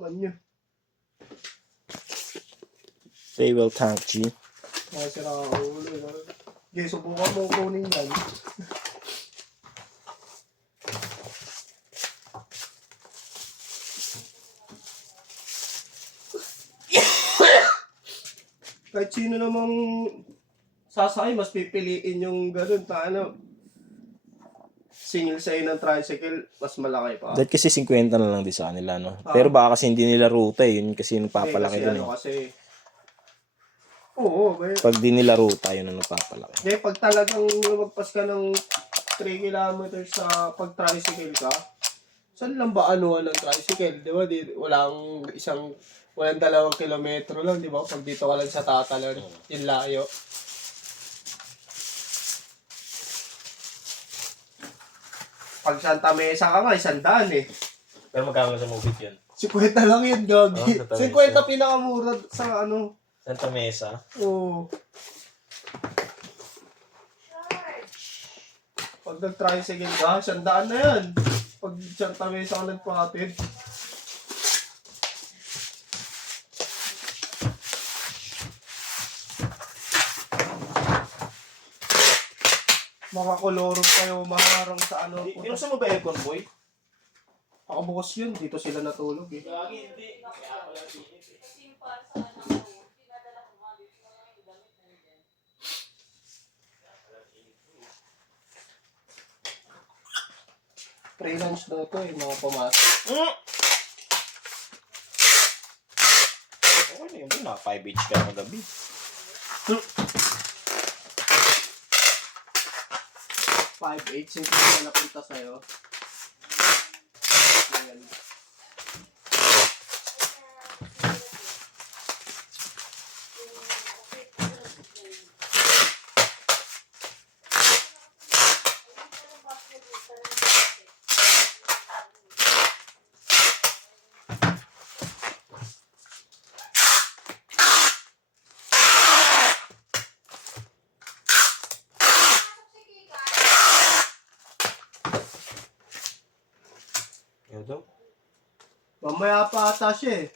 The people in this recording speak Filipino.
Man nyo. They will thank you. Masira ka ulo. Okay, subukan mo kunin yan. Kahit sino namang sasakay, mas pipiliin yung ganun na ano. Single sa'yo ng tricycle, mas malaki pa. Dahil kasi 50 na lang din sa kanila, no? Pero baka kasi hindi nila ruta eh. Yun kasi yung papalaki dun eh. Kasi oo, may... Pag di nila ruta, yun ang nagpapalaki. Kaya pag talagang lumagpas ka ng 3 kilometers sa pag-tricycle ka, saan lang ba anuhan ng tricycle? Di ba? Walang 2 kilometro lang, di ba? Pag dito ka lang sa Tatalan, yung layo. Pag Santa Mesa ka nga, 100 eh. Pero magkano sa movie yun? 50 lang yun, Gagi. 50 pinakamura sa ano. Santa Mesa? Oo. Pag nag-tricycle ka, 100 na yan. Pag Santa Mesa ka nagpatid. Makakolorong kayo, maharang sa ano. Inuksan mo ba aircon, boy? Nakabukas yun, dito sila natulog eh. Hindi. Pre-lunch daw to eh, mga pumasok. Okay na yun, na 5 each ka magabi. Five, 8, 5 na napunta sa'yo. Ayan. Yun daw? Mamaya pa ata siya eh.